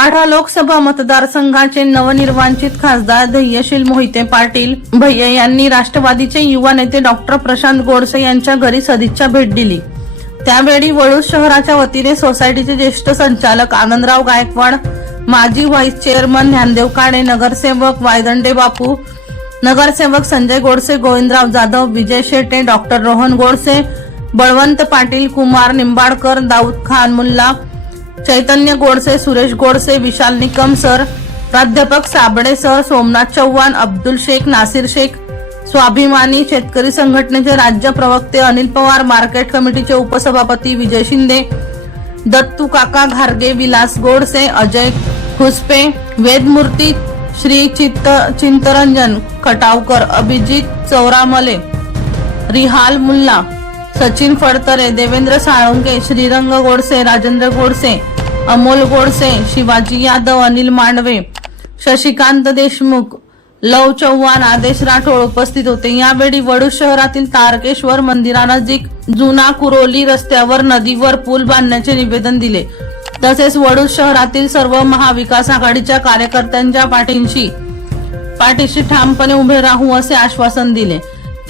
माढा लोकसभा मतदारसंघाचे नवनिर्वाचित खासदार धैर्यशील मोहिते पाटील. भैया यांनी राष्ट्रवादीचे युवा नेते डॉक्टर प्रशांत गोडसे यांच्या घरी सदिच्छा भेट दिली. त्यावेळी वळूस शहराच्या वतीने सोसायटीचे ज्येष्ठ संचालक आनंदराव गायकवाड माजी व्हाईस चेअरमन ज्ञानदेव काणे नगरसेवक वायदंडे बापू नगरसेवक संजय गोडसे गोविंदराव जाधव विजय शेटे डॉक्टर रोहन गोडसे बळवंत पाटील कुमार निंबाडकर दाऊद खान मुल्ला चैतन्य गोडसे सुरेश गोडसे विशाल निकम सर प्राध्यापक साबळे सर सोमनाथ चव्हाण अब्दुल शेख नासिर शेख स्वाभिमानी शेतकरी संघटनेचे राज्य प्रवक्ते अनिल पवार मार्केट कमिटीचे उपसभापती विजय शिंदे दत्तू काका घारगे विलास गोडसे अजय खुसपे वेदमूर्ती श्री चित्त चिंतरंजन खटावकर अभिजित चौरामले रिहाल मुल्ला सचिन फडतरे देवेंद्र साळुंके श्रीरंग गोडसे राजेंद्र गोडसे अमोल गोडसे शिवाजी यादव अनिल मांडवे शशिकांत देशमुख लव चव्हाण आदेश राठोड उपस्थित होते. यावेळी वडू शहरातील तारकेश्वर मंदिरानजीक जुना कुरोली रस्त्यावर नदीवर पूल बांधण्याचे निवेदन दिले. तसेच वडूज शहरातील सर्व महाविकास आघाडीच्या कार्यकर्त्यांच्या पाठींशी पाठीशी ठामपणे उभे राहू असे आश्वासन दिले.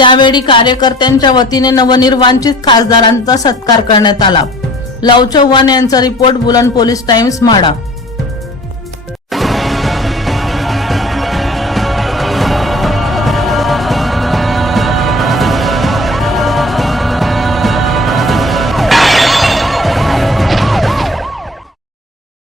त्यावेळी कार्यकर्त्यांच्या वतीने नवनिर्वांचित खासदारांचा सत्कार करण्यात आला. लव चव्हाण यांचा रिपोर्ट बुलंद पोलीस टाइम्स माडा